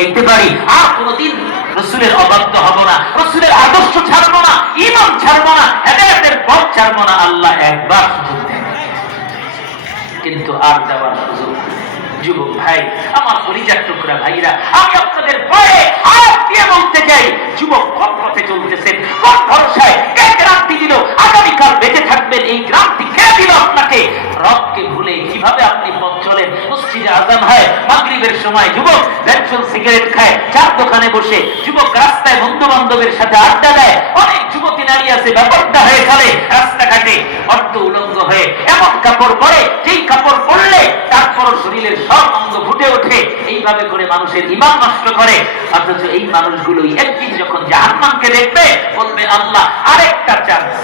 যাইতে পারি, আর কোনদিন রাসূলের অবাধ্য হব না, রাসূলের আদর্শ ছাড়বো না, ঈমান ছাড়বো না, হেদায়েতের পথ ছাড়বো না। আল্লাহ একবার সুযোগ দেন, কিন্তু আর দেওয়ার সুযোগ নেই। যুবক ভাই, আমার কলিজার টুকরা ভাইরা, আমি আপনাদের ভয়ে হাত দিয়ে বলতে চাই, যুবক কোন পথে চলতেছেন, কোন ভরসায়, কে গ্যারান্টি দিল আগামীকাল বেঁচে থাকবেন? এই গ্যারান্টি কে দিল আপনাকে? রবকে ভুলে কিভাবে আপনি পথ চলেন? মসজিদে আযান হয় মাগরিবের সময়, যুবক ভ্যাপসুল সিগারেট খায় চার দোকানে বসে, যুবক রাস্তায় বন্ধু বান্ধবের সাথে আড্ডা দেয়, অনেক যুবতী নারী আছে ব্যাপারটা হয়ে চলে রাস্তাঘাটে অর্ধ উলঙ্গ হয়ে, এমন কাপড় পরে যেই কাপড় পরলে তারপর শরীরের সব অঙ্গ ফুটে ওঠে। এইভাবে করে মানুষের ঈমান নষ্ট করে। অথচ এই মানুষগুলোই একদিন যখন জাহান্নামকে দেখবে বলবে, আল্লাহ আরেকটা চান্স,